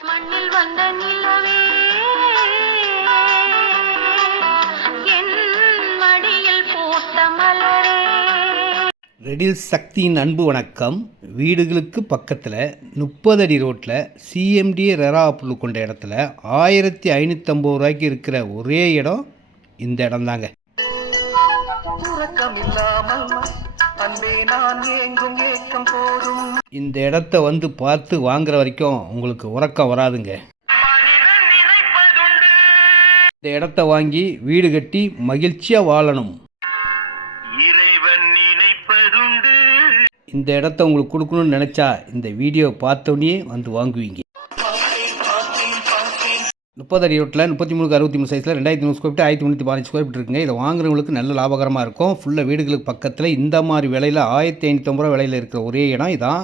மண்ணில் வந்த நிலவே என் மடியில் போட்ட மலரே. ரெடில் சக்தியின் அன்பு வணக்கம். வீடுகளுக்கு பக்கத்தில் 30 அடி ரோட்டில் சிஎம்டி ரெரா புல் கொண்ட இடத்துல 1550 ரூபாய்க்கு இருக்கிற ஒரே இடம் இந்த இடம் தாங்க. இந்த இடத்த வந்து பார்த்து வாங்குற வரைக்கும் உங்களுக்கு உறக்கம் வராதுங்க. இந்த இடத்த வாங்கி வீடு கட்டி மகிழ்ச்சியாக வாழணும். இந்த இடத்த உங்களுக்கு கொடுக்கணும்னு நினச்சா இந்த வீடியோ பார்த்தோன்னே வந்து வாங்குவீங்க. 30 அடி ரோட்டில் 33x63 சைஸில் 2300 ஸ்கொயர் ஃபீட் 1315 ஸ்கொயர் ஃபீட் இருக்குங்க. இதை வாங்குறவங்களுக்கு நல்ல லாபகரமாக இருக்கும். ஃபுல்லாக வீடுகளுக்கு பக்கத்தில் இந்த மாதிரி விலையில் 1550 ரூபா விலையில் இருக்கிற ஒரே இடம் இதான்.